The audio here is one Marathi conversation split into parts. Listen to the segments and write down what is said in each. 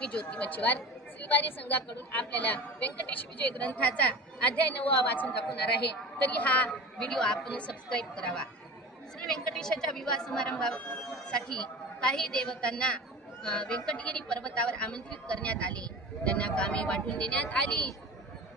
मी ज्योती मच्छीवार श्रीवारी संघाकडून आपल्याला व्यंकटेश विजय ग्रंथाचा अध्याय 9 वाचून दाखवणार आहे। तरी हा व्हिडिओ आपण सबस्क्राईब करावा। श्री व्यंकटेशाच्या विवाह समारंभासाठी काही देवतांना व्यंकटगिरी पर्वतावर आमंत्रित करण्यात आले। त्यांना कामे वाटून देण्यात आली।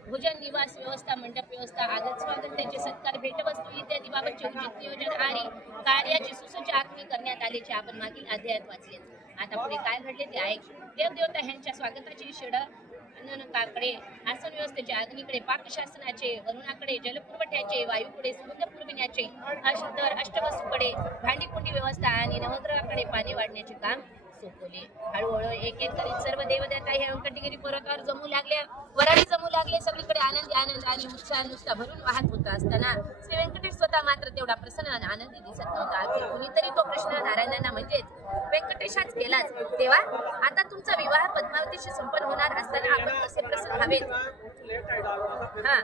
भोजन, निवास व्यवस्था, मंडप व्यवस्था, आदर स्वागत, त्यांचे सत्कार, भेटवस्तू इत्यादी बाबतचे उचित नियोजन आणि कार्याची सुसज्ज आखणी करण्यात आल्याचे आपण मागील अध्यायात वाचले। आता पुढे काय घडले ते ऐक। देवदेवता ह्यांच्या स्वागताची षडनकाकडे, आसन व्यवस्थेचे, अग्नीकडे, पाकशासनाचे, वरुणाकडे, जलपुरवठ्याचे, वायूकडे, समुद्र पुरविण्याचे, अष्टवसूकडे भांडीकुंडी व्यवस्था आणि नवग्रहाकडे पाणी वाढण्याचे काम सोपवले। हळूहळू एक एक करीत सर्व देवदेवता ह्या व्यंकटगिरी पर्वतावर जमू लागल्या, वराडी जमू लागले। सगळीकडे आनंदी आनंद आणि उत्साह नुसता भरून वाहत होत असताना श्री व्यंकटेश स्वतः मात्र तेवढा प्रसन्न आणि आनंदी दिसत नव्हता। अखेर कुणीतरी तो प्रश्न नारायणांना म्हणजेच व्यंकटेशाच केलाच, तेव्हा आता तुमचा विवाह पद्मावतीशी संपन्न होणार असताना आपण कसे प्रसन्न हवेत? हा,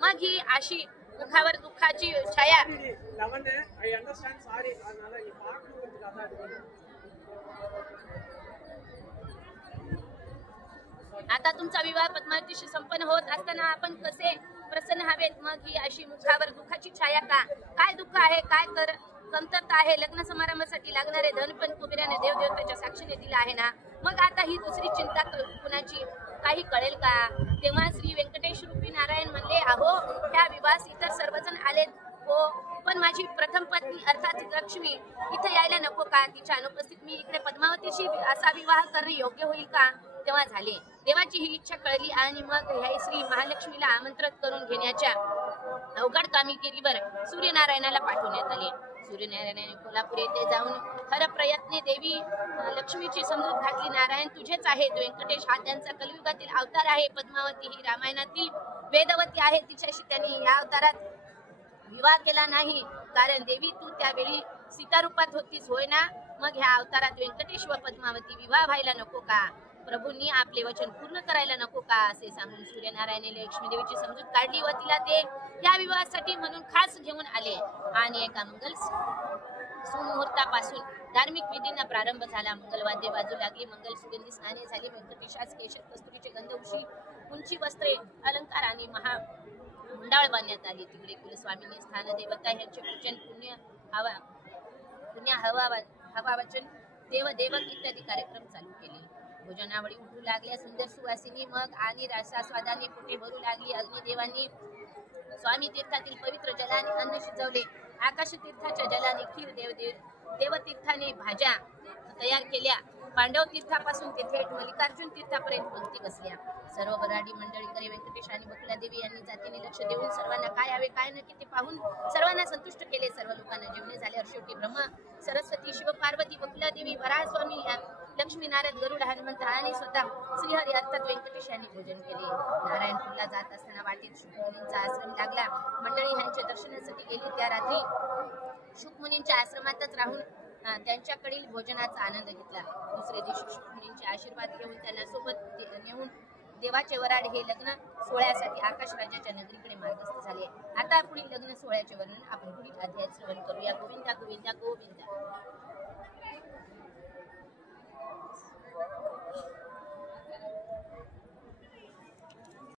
मग ही अशी मुखावर दुःखाची छाया आता तुमचा विवाह पद्मावतीशी संपन्न होत असताना आपण कसे प्रसन्न हवेत? मग ही अशी मुखावर दुःखाची छाया का? काय दुःख आहे? काय कमतरता आहे? लग्न समारंभासाठी लागणारे धन पण कुबेराने देवदेवताच्या साक्षीने दिलं आहे ना, मग आता ही दुसरी चिंता कुणाची काही कळेल का? तेव्हा श्री व्यंकटेश रूपी नारायण म्हणले, अहो, ह्या विवाहास इतर सर्वजण आलेत हो, पण माझी प्रथम पत्नी अर्थात लक्ष्मी इथे यायला नको का? तिच्या अनुपस्थित मी इकडे पद्मावतीशी असा विवाह करणे योग्य होईल का? तेव्हा झाले। देवाची ही इच्छा कळली आणि मग ह्या श्री महालक्ष्मीला आमंत्रित करून घेण्याच्या अवघड कामगिरीवर सूर्यनारायणाला पाठवण्यात आले। सूर्यनारायणाने कोल्हापूर येथे जाऊन हर प्रयत्ने देवी लक्ष्मीची समजूत घातली। नारायण तुझेच आहेत, व्यंकटेश हा त्यांचा कलियुगातील अवतार आहे। पद्मावती ही रामायणातील वेदवती आहे, तिच्याशी त्यांनी या अवतारात विवाह केला नाही, कारण देवी तू त्यावेळी सीता रूपात होतीस होय ना? मग ह्या अवतारात व्यंकटेश व पद्मावती विवाह व्हायला नको का? प्रभूंनी आपले वचन पूर्ण करायला नको का? असे सांगून सूर्यनारायणाने लक्ष्मी देवीची समजूत काढली व तिला ते या विवाहासाठी म्हणून खास घेऊन आले आणि एका मंगल सुमुहूर्तापासून धार्मिक विधींना प्रारंभ झाला। मंगलवाद्ये वाजू लागली, मंगल सुगंधी स्नाने झाली। व्यंकटेशास केशर कस्तुरीचे गंध, उंची वस्त्रे, अलंकार आणि मुंडाळ बांधण्यात आली। तिकडे कुलस्वामिनी, स्थान देवता यांचे पूजन, पुण्य हवा वचन, देवदेवक इत्यादी कार्यक्रम चालू केले। भोजनावळी उठू लागल्या, सुंदर सुवासिनी मग आणि रसास्वादाने पोटे भरू लागली। अग्निदेवांनी स्वामी तीर्थातील पवित्र जलाने अन्न शिजवले, आकाश तीर्थाच्या जलाने खीर, देवतीर्थाने भाज्या तयार केल्या, पांडव तीर्थापासून ते थेट मल्लिकार्जुन तीर्थापर्यंत पंक्ती कसल्या। सर्व वराडी मंडळीकडे व्यंकटेश आणि बकुलादेवी यांनी जातीने लक्ष देऊन सर्वांना काय हवे काय नक्की ते पाहून सर्वांना संतुष्ट केले। सर्व लोकांना जेवणे झाल्यावर शेवटी ब्रह्मा, सरस्वती, शिव पार्वती, बकुलादेवी, वराहस्वामी, लक्ष्मी, नारद, गरुड, हनुमंत आणि स्वतः श्रीहरी अर्थात व्यंकटेश यांनी भोजन केले। नारायणपूरला जात असताना वाटेत शुकमुनींचा आश्रम लागला। मंडळी ह्यांच्या दर्शनासाठी गेली। त्या रात्री शुकमुनींच्या आश्रमातच राहून त्यांच्याकडील भोजनाचा आनंद घेतला। दुसरे दिवशी शुकमुनींचे आशीर्वाद घेऊन त्यांना सोबत नेऊन देवाचे वराड हे लग्न सोहळ्यासाठी आकाश राजाच्या नगरीकडे मार्गस्थ झाले। आता पुढील लग्न सोहळ्याचे वर्णन आपण पुढील अध्यायात श्रवण करूया। गोविंदा गोविंदा गोविंदा।